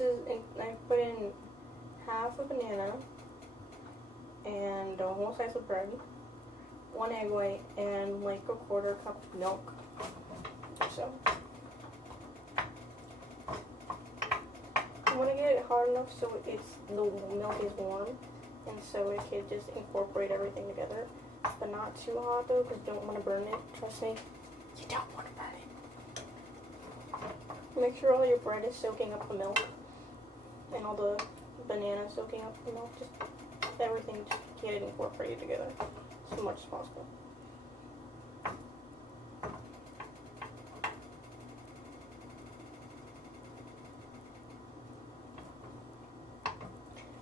I put in half a banana and a whole slice of bread, 1 egg white, and like a 1/4 cup of milk. So I want to get it hot enough so the milk is warm, and so it can just incorporate everything together. But not too hot though, because you don't want to burn it. Trust me, you don't want to burn it. Make sure all your bread is soaking up the milk, and all the banana soaking up the milk. Just everything to get it incorporated together as much as possible.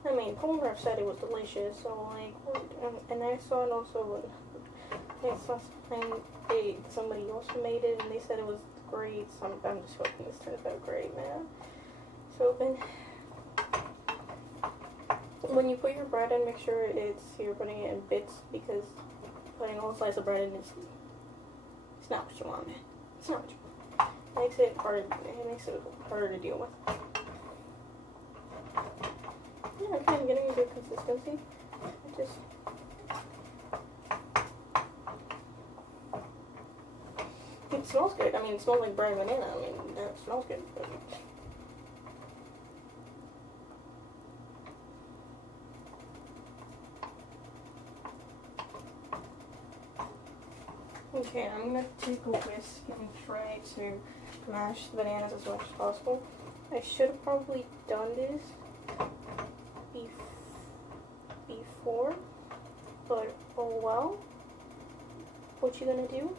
I mean, Polnareff said it was delicious, so like, and I saw it also when somebody else made it, and they said it was great. So I'm just hoping this turns out great, man. So when you put your bread in, make sure you're putting it in bits, because putting a whole slice of bread in it's not what you want, man. It's not what you want. It makes it harder to deal with. Yeah, okay, I'm getting a good consistency. It smells good. I mean, it smells like bread and banana. I mean, that smells good. But okay, I'm going to take a whisk and try to mash the bananas as much as possible. I should have probably done this before, but oh well. What you gonna do?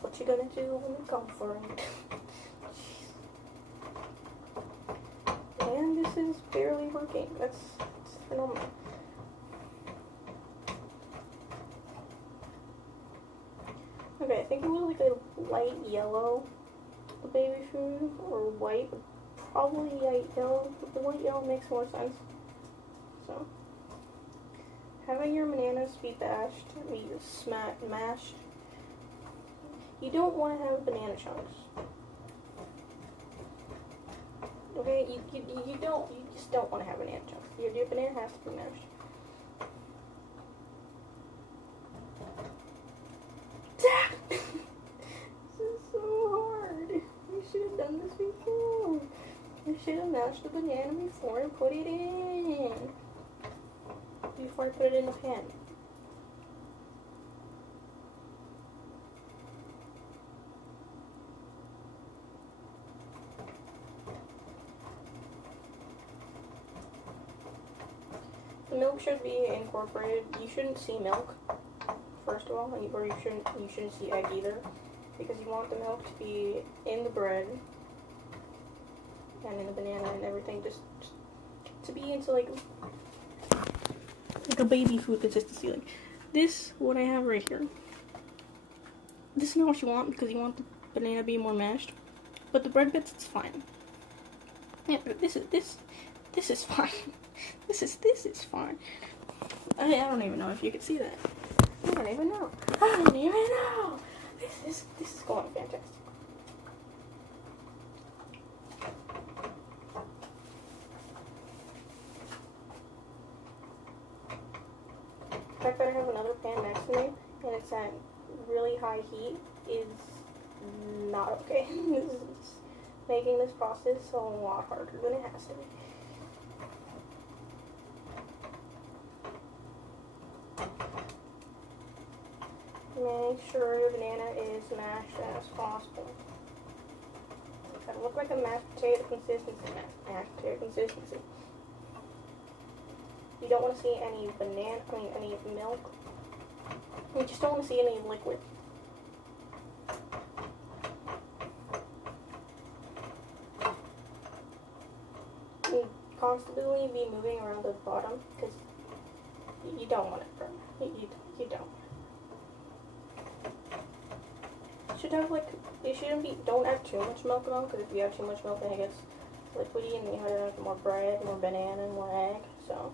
What you gonna do when you come for it? And this is barely working. That's phenomenal. Okay, I think it was like a light yellow baby food, or white, but probably light yellow. The white yellow makes more sense. So, having your bananas be mashed. You don't want to have banana chunks. Okay, you just don't want to have banana chunks. Your banana has to be mashed. This is so hard. You should have done this before. You should have mashed the banana before I put it in. Before I put it in the pan. The milk should be incorporated. You shouldn't see milk, first of all, or you shouldn't see egg either, because you want the milk to be in the bread and in the banana and everything, just to be into like a baby food consistency. Like this, what I have right here. This is not what you want, because you want the banana to be more mashed, but the bread bits, it's fine. Yeah, but this is fine. This is fine. I don't even know if you can see that. I don't even know. This is going fantastic. The fact that I have another pan next to me and it's at really high heat is not okay. This is making this process a lot harder than it has to be. Make sure your banana is mashed as possible. It's gotta look like a mashed potato consistency. Mashed potato consistency. You don't want to see any any milk. You just don't want to see any liquid. You constantly be moving around the bottom, because you don't want it burn. You don't. Don't add too much milk on, because if you add too much milk then it gets liquidy and you have to have more bread, more banana, and more egg. So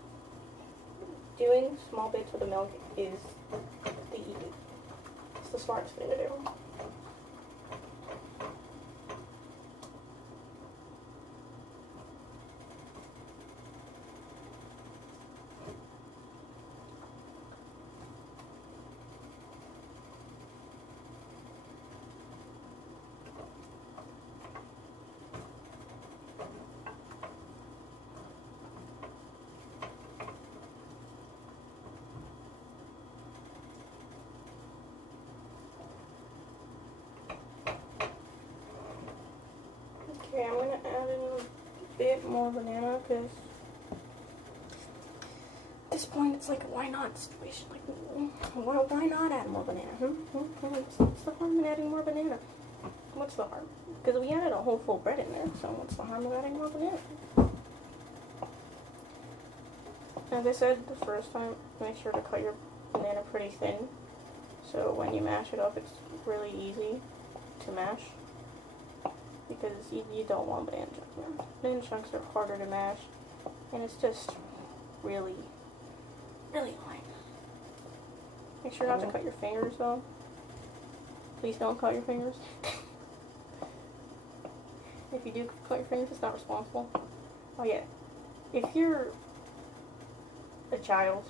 doing small bits with the milk is it's the smartest thing to do. bit more banana because at this point it's like, why not situation? Like, why not add more banana? What's the harm in adding more banana? What's the harm? Because we added a whole full bread in there, so what's the harm of adding more banana? As I said the first time, make sure to cut your banana pretty thin, so when you mash it up, it's really easy to mash. Because you don't want banana chunks. Banana chunks are harder to mash, and it's just really, really annoying. Make sure not to cut your fingers, though. Please don't cut your fingers. If you do cut your fingers, it's not responsible. Oh yeah, if you're a child,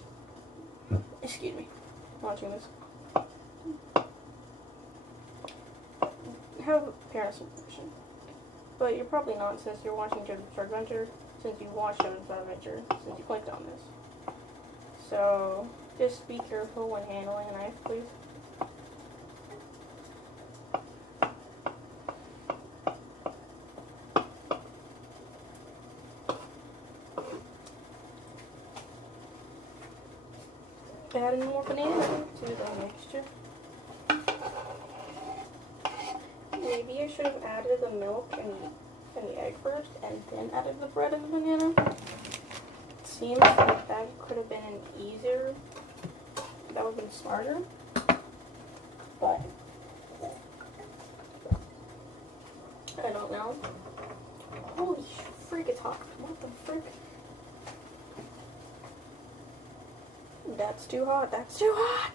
excuse me, watching this, have parent supervision. But you're probably not, since you're watching Jojo's Bizarre Adventure, since you watched Jojo's Bizarre Adventure, since you clicked on this. So, just be careful when handling a knife, please. Adding more banana to the mixture. Maybe I should have added the milk and the egg first, and then added the bread and the banana. It seems like that could have been easier. That would have been smarter. But I don't know. Holy freak, it's hot. What the frick? That's too hot. That's too hot.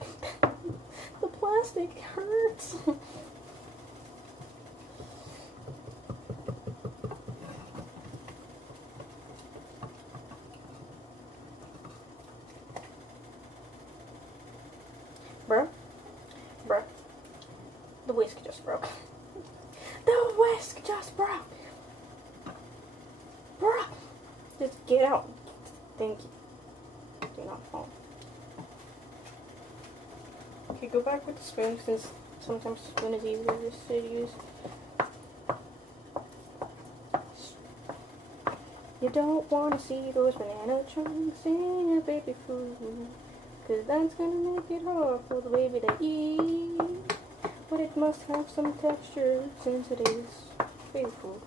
The plastic hurts. Bruh. The whisk just broke. The whisk just broke. Bruh. Just get out. Thank you. Do not fall. Okay, go back with the spoon, since sometimes the spoon is easier just to use. You don't want to see those banana chunks in your baby food, cause that's gonna make it hard for the baby to eat. But it must have some texture, since it is baby food.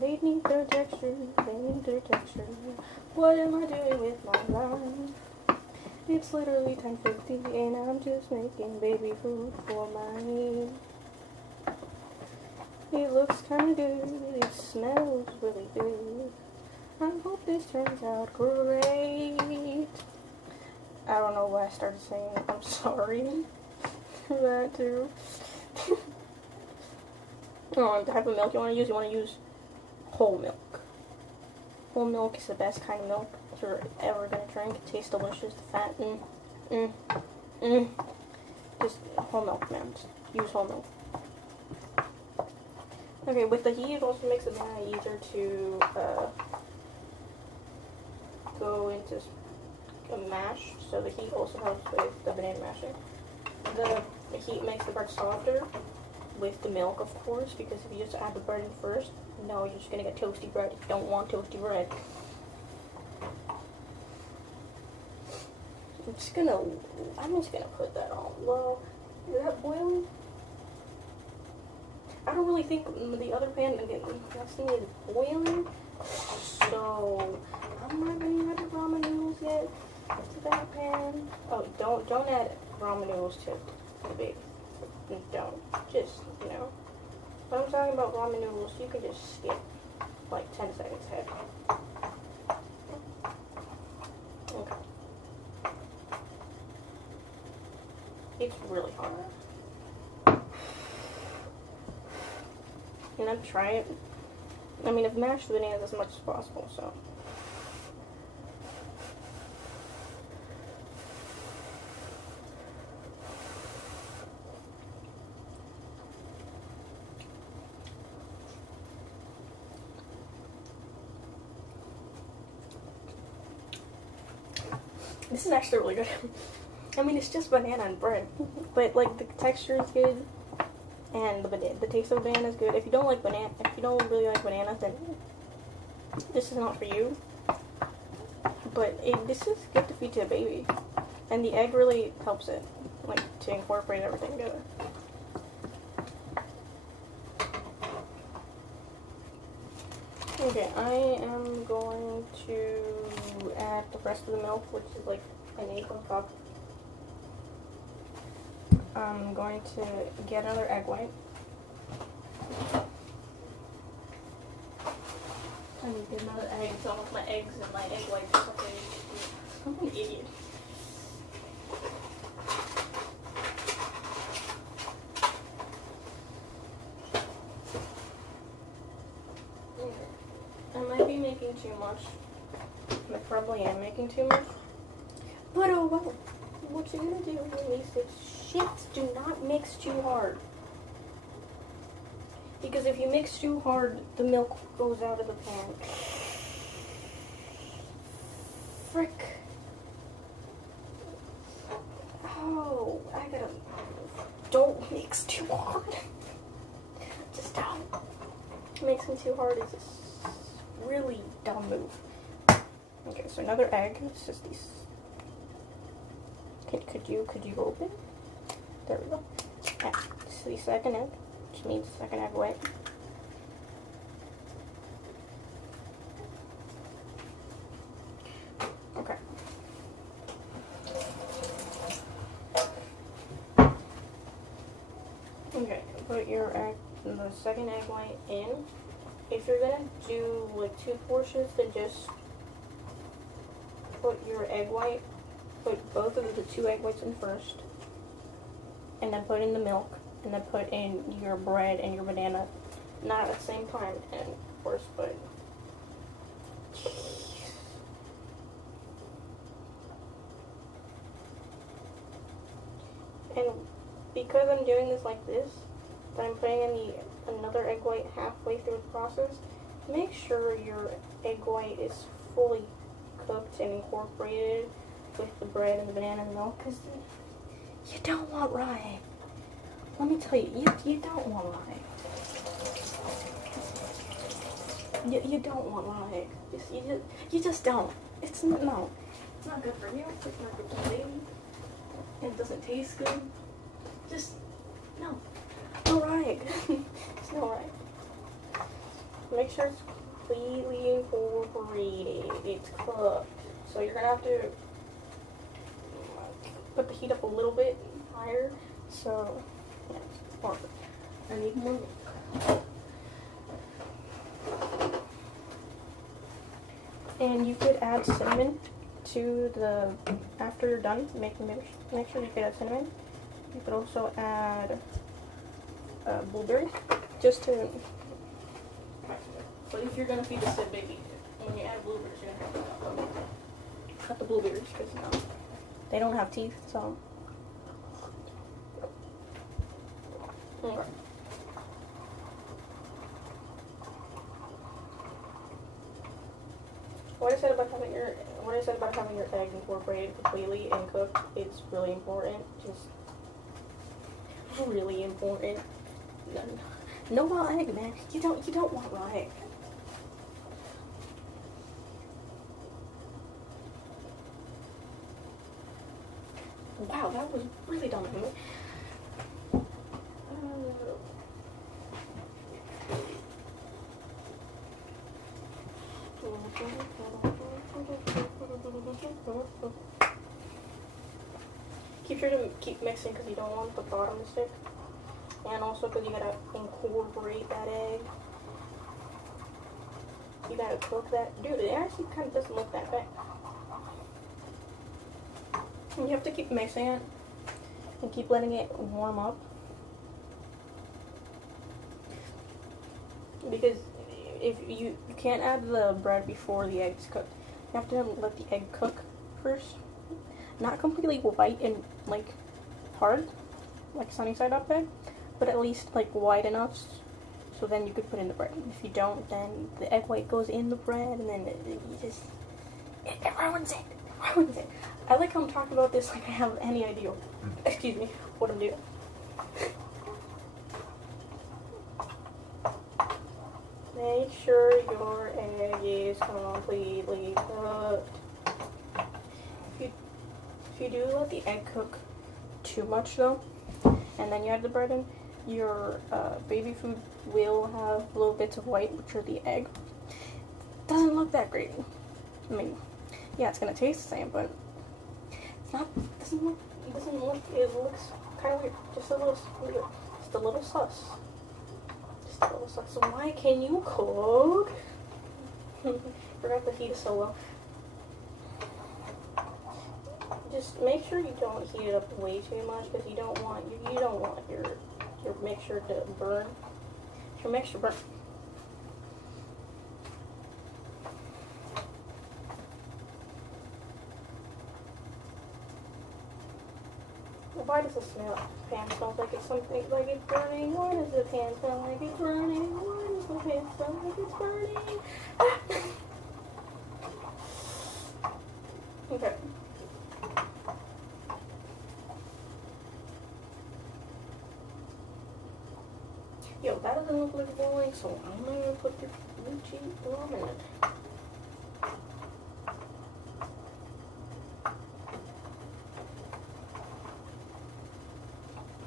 They need their texture, they need their texture. What am I doing with my life? It's literally 10:50 and I'm just making baby food for my need. It looks kinda good, it smells really good. I hope this turns out great. I don't know why I started saying it. I'm sorry for that too. The type of milk you want to use whole milk. Whole milk is the best kind of milk you're ever gonna drink. It tastes delicious. The fat, Just whole milk, man. Just use whole milk. Okay, with the heat, it also makes it more easier to go into a mash. So the heat also helps with the banana mashing. The heat makes the bread softer with the milk, of course, because if you just add the bread in first, no, you're just gonna get toasty bread. You don't want toasty bread. I'm just gonna put that on low. Is that boiling? I don't really think the other pan, again, that thing is boiling. So, I'm not gonna add the ramen noodles yet to that pan. Oh, don't add ramen noodles to the baby. Don't. Just, when I'm talking about ramen noodles, you can just skip like 10 seconds ahead. Okay. It's really hard. And I'm trying. I mean, I've mashed the bananas as much as possible, so. This is actually really good. I mean, it's just banana and bread, but like the texture is good, and the taste of the banana is good. If you don't really like banana, then this is not for you, but this is good to feed to a baby, and the egg really helps it, like, to incorporate everything together. Okay, I am going to add the rest of the milk, which is like an 1/8 cup. I'm going to get another egg white. I need to get another egg, so almost my eggs and my egg whites are something. I'm an idiot. I might be making too much. I probably am making too much. But oh well. What you're gonna do when these shits, do not mix too hard. Because if you mix too hard, the milk goes out of the pan. Frick. Oh, I gotta... Don't mix too hard. Just don't. Mixing too hard is just really dumb move. Okay, so another egg. It's just these. Could you open? There we go. Yeah, this is the second egg, which means second egg white. Okay. Okay, put your egg, the second egg white in. If you're gonna do like 2 portions, then just put your egg white, put both of the 2 egg whites in first, and then put in the milk, and then put in your bread and your banana, not at the same time, and of course, but and because I'm doing this like this, that I'm putting in another egg white halfway through the process, make sure your egg white is fully cooked and incorporated with the bread and the banana and the milk, because you don't want raw egg. Let me tell you, you don't want raw egg. You don't want raw egg. You just don't. It's not good for you. It's not good for the baby. It doesn't taste good. Just no. No raw egg. It's no raw egg. Make sure it's completely incorporated. It's cooked. So you're gonna have to put the heat up a little bit higher. So yeah, it's perfect. I need more milk. And you could add cinnamon to the after you're done. Make sure you could add cinnamon. You could also add blueberries, just to. But if you're gonna feed this to a baby, when you add blueberries, you're gonna have to cut the blueberries because they don't have teeth. So. Okay. What I said about having your egg incorporated completely and cooked, it's really important. Just really important. No raw egg, man. You don't want raw egg. Wow, that was really dumb of me. Keep sure to keep mixing because you don't want the bottom to stick. And also because you gotta incorporate that egg. You gotta cook that. Dude, it actually kind of doesn't look that bad. And you have to keep mixing it and keep letting it warm up. Because if you can't add the bread before the egg is cooked. You have to let the egg cook first. Not completely white and like hard, like sunny side up egg, but at least like white enough so then you could put in the bread. If you don't, then the egg white goes in the bread and then it ruins it. It ruins it. I like how I'm talking about this like I have any idea, excuse me, what I'm doing. There make sure your egg is completely cooked. If you do let the egg cook too much though, and then you add the bread in, your baby food will have little bits of white, which are the egg. Doesn't look that great. I mean, yeah, it's gonna taste the same, but it's not. Doesn't look. It looks kind of weird. Just a little weird. Just a little sus. Just a little sus. So why can you cook? Forgot the heat is so low. Just make sure you don't heat it up way too much, because you don't want your mixture to burn. Your mixture burn. Why does the pan smell like it's something like it's burning? Why does the pan smell like it's burning? Why does the pan smell like it's burning? Okay. Yo, that doesn't look like boiling, so I'm gonna put the blue cheese on it.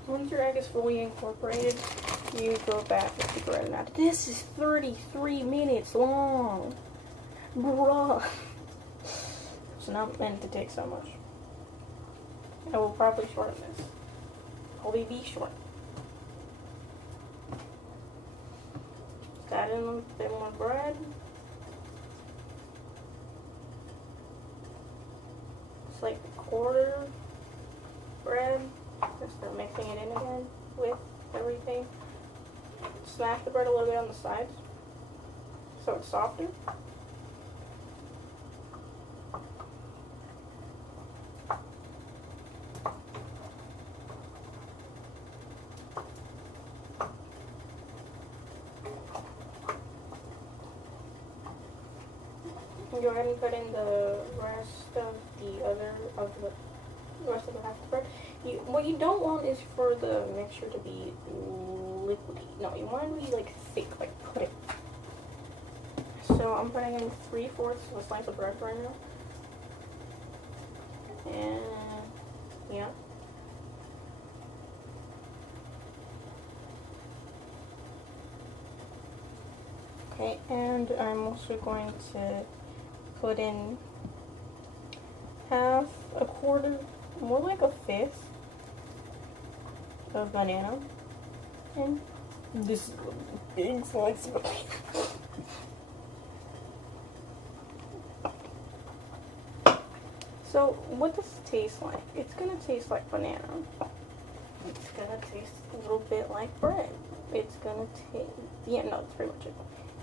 Once your egg is fully incorporated, you go back with the bread and add. This is 33 minutes long. Bruh. It's not meant to take so much. I will probably shorten this. Probably be short. Just add in a bit more bread. It's like a quarter bread. Just start mixing it in again with everything. Smash the bread a little bit on the sides so it's softer. Go ahead and put in the rest of the rest of the half of the bread. What you don't want is for the mixture to be liquidy. No, you want it to be like thick, like pudding. So I'm putting in 3/4 of a slice of bread right now. And yeah. Okay, and I'm also going to put in half, a quarter, more like a fifth of banana. And this is a big slice of banana. So what does it taste like? It's gonna taste like banana. It's gonna taste a little bit like bread. It's gonna taste, yeah, no, that's pretty much it.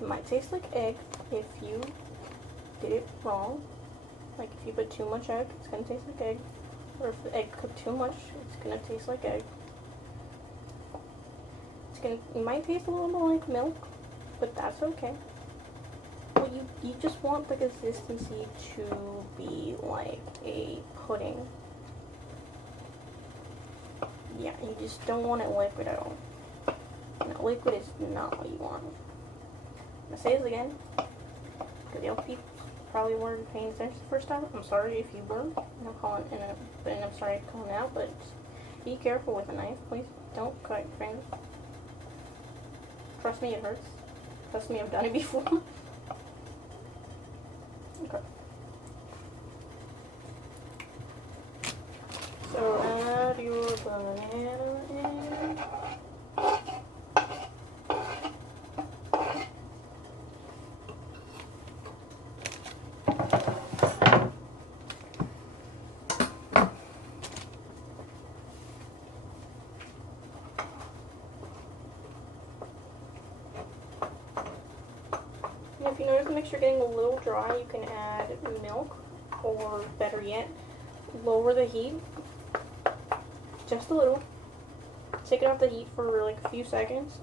It might taste like egg if you did it wrong. Like if you put too much egg, it's gonna taste like egg. Or if the egg cooked too much, it's gonna taste like egg. It might taste a little bit like milk, but that's okay. Well, you just want the consistency to be like a pudding. Yeah, you just don't want it liquid at all. No, liquid is not what you want. I'm gonna say this again, because the other people probably weren't paying attention the first time. I'm sorry if you were. I'm sorry calling out, but be careful with a knife, please. Don't cut your fingers. Trust me, it hurts. Trust me, I've done it before. Okay. So add your banana in. If you notice the mixture getting a little dry, you can add milk, or better yet, lower the heat just a little. Take it off the heat for like a few seconds.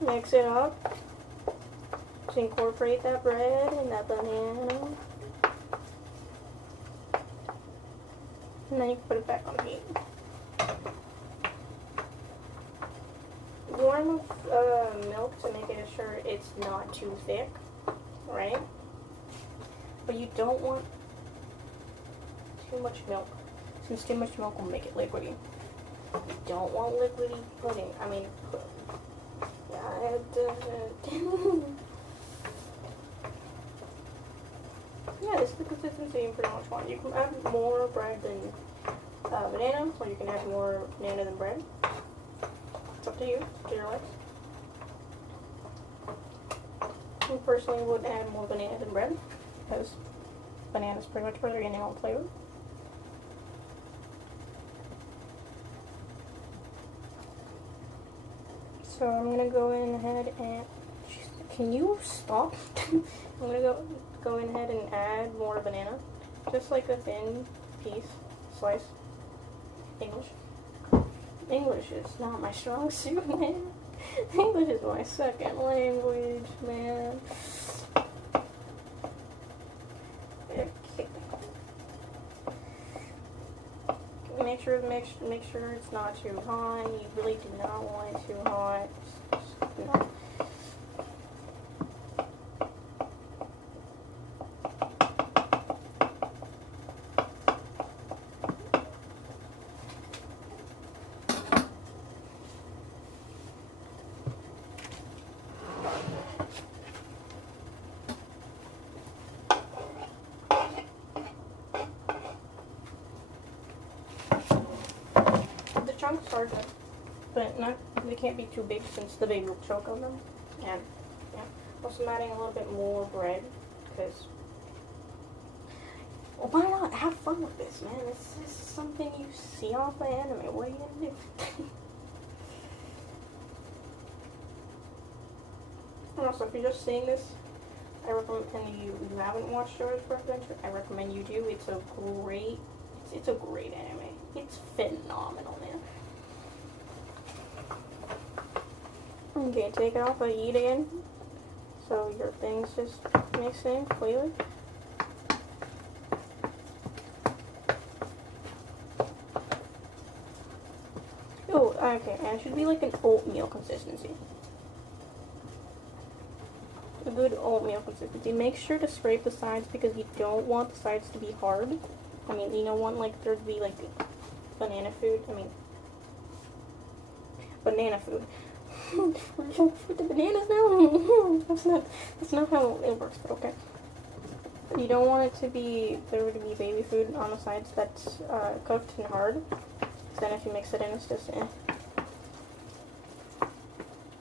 Mix it up to incorporate that bread and that banana. And then you can put it back on the heat. Warm amount of milk to make it sure it's not too thick, right? But you don't want too much milk, since too much milk will make it liquidy. You don't want liquidy pudding. I mean, yeah, this is the consistency you pretty much want. You can add more bread than banana, or you can add more banana than bread. It's up to you, to your likes. I personally would add more banana than bread, because banana's pretty much better getting all flavor. So I'm gonna go in ahead and, can you stop? I'm gonna go in ahead and add more banana, just like a thin piece, slice. English is not my strong suit, man. English is my second language, man. Okay. Make sure it's not too hot. You really do not want it too hot. No. Chunks are good, but they can't be too big since the baby will choke on them. And yeah, also I'm adding a little bit more bread because, well, why not have fun with this, man? This is something you see off the anime. What are you gonna do? And also, if you're just seeing this, I recommend, and you haven't watched Jojo's Bizarre Adventure, I recommend you do. It's a great anime. It's phenomenal, man. Okay, take it off the heat again, so your things just mix in completely. Oh, okay, and it should be like an oatmeal consistency. A good oatmeal consistency. Make sure to scrape the sides because you don't want the sides to be hard. I mean, you don't want like there to be like banana food. I mean, banana food. We're going for the bananas now. That's not how it works, but okay. You don't want it to be there to be baby food on the sides that's cooked and hard. So then if you mix it in, it's just eh.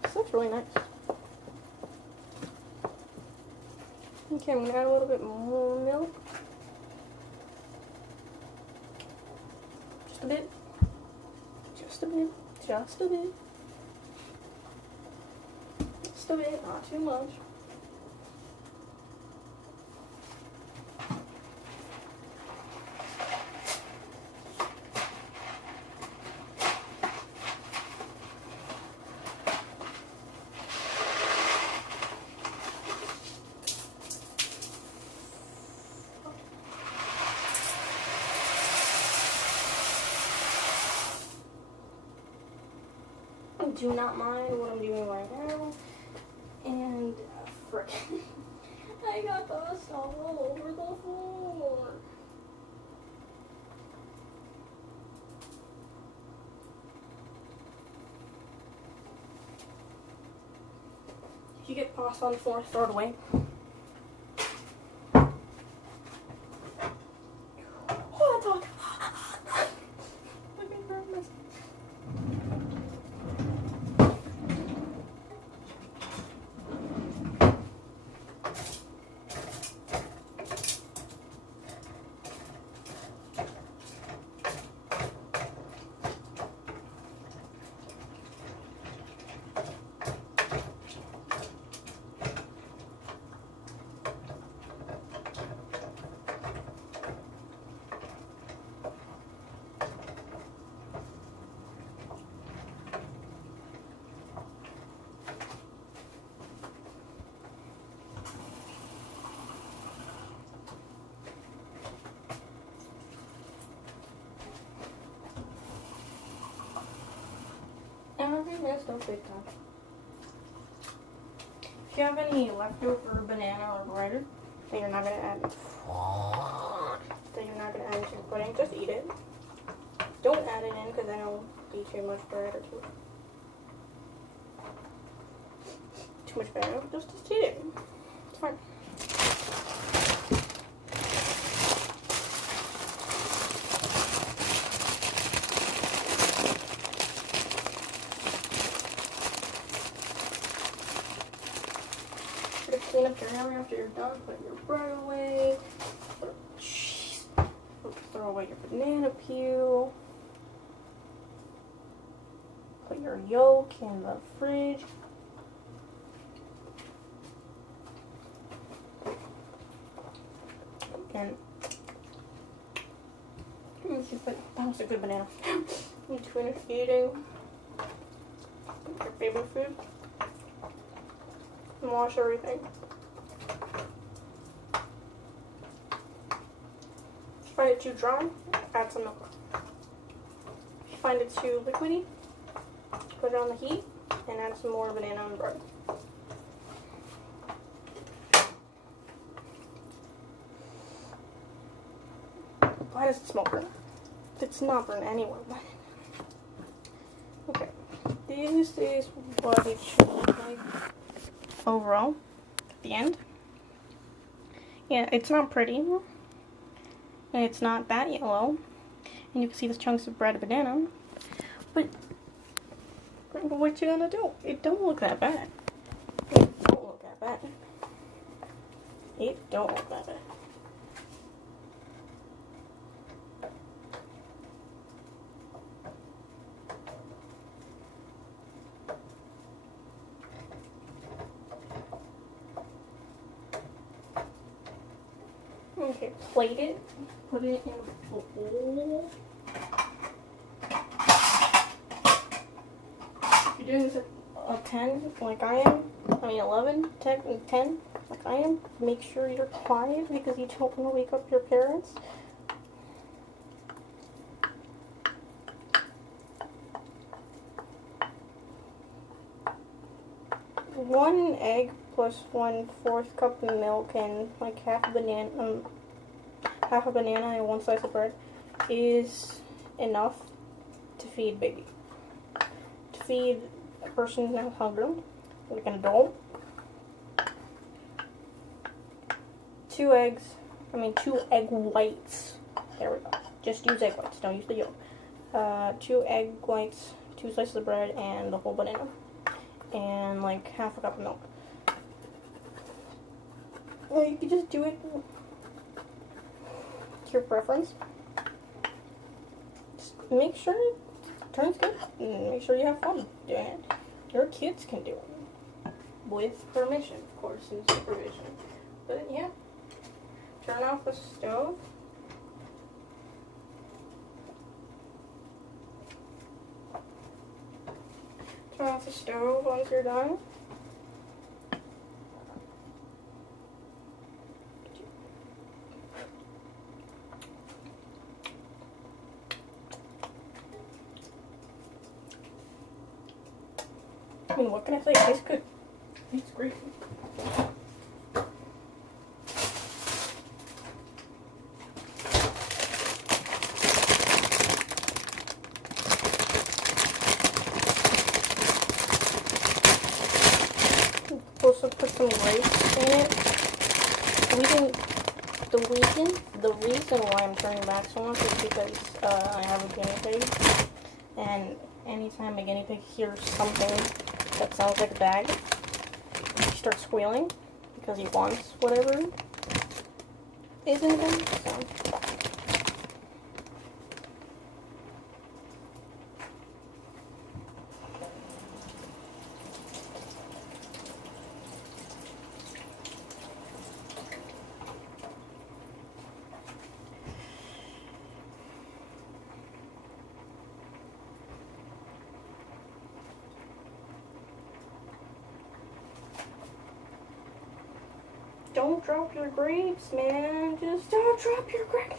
This looks really nice. Okay, I'm gonna add a little bit more milk. Just a bit. Just a bit. Just a bit. Just a bit, not too much. Do not mind what I'm doing right now. And frick, I got dust all over the floor. If you get pasta on the floor, throw it away. Oh, dog. Let me burn this. And I think that's no big time. If you have any leftover banana or bread that you're not gonna add into the pudding, just eat it. Don't add it in because then it'll be too much bread or too much banana. Just eat it. It's fine. Clean up your area after you're done. Put your bread away. Throw away your banana peel. Put your yolk in the fridge. And that was a good banana. Need to finish eating your favorite food and wash everything. If you find it too dry, add some milk. If you find it too liquidy, put it on the heat and add some more banana and bread. Why does it smell burnt? It's not burnt anywhere. Okay, this is what it should look like overall at the end. Yeah, it's not pretty, and it's not that yellow, and you can see the chunks of bread and banana, but what you gonna do? It don't look that bad. It don't look that bad. It don't look that bad. Okay, plate it, put it in a bowl. If you're doing this at 10, like I am, 11, 10, like I am, make sure you're quiet because you don't want to wake up your parents. One egg plus 1/4 cup of milk and like half a banana and one slice of bread is enough to feed baby. To feed a person that's hungry, like an adult. 2 egg whites. There we go. Just use egg whites. Don't use the yolk. 2 egg whites, 2 slices of bread, and the whole banana. And like half a cup of milk. Or you can just do it to your preference. Just make sure it turns good. And make sure you have fun doing it. Your kids can do it. With permission, of course, and supervision. But yeah. Turn off the stove. Turn off the stove once you're done. What can I say? It tastes good. It's great. Also put some grapes in it. The reason why I'm turning back so much is because I have a guinea pig, and anytime a guinea pig hears something that sounds like a bag, he starts squealing because he wants whatever is in the bag. So. Don't drop your grapes, man. Just don't drop your grapes.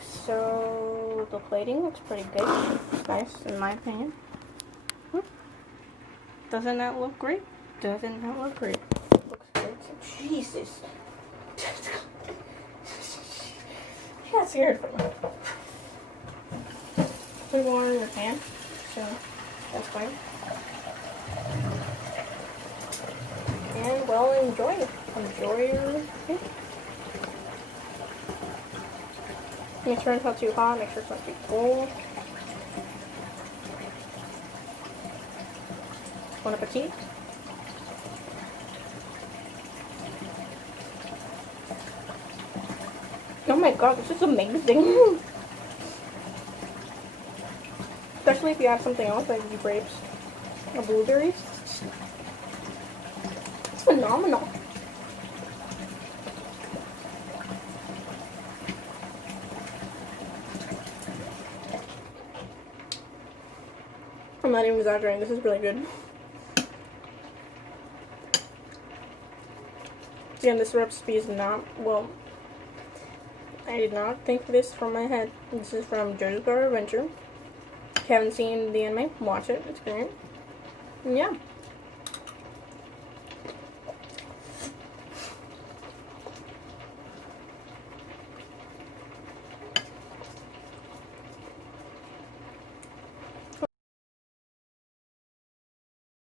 so the plating looks pretty good. It's nice, in my opinion. Doesn't that look great? Doesn't that look great? Looks great. Jesus. I got scared for me. Put more in your pan, so that's fine. And well, enjoy it. Enjoy your cake. Make sure it's not too hot, make sure it's not too cold. Bon appetit. Oh my god, this is amazing. Especially if you add something else like grapes or blueberries. It's phenomenal. I'm not even exaggerating, this is really good. Again, this recipe is not, well, I did not think of this from my head. This is from Jojo's Adventure. If you haven't seen the anime, watch it, it's great. And yeah.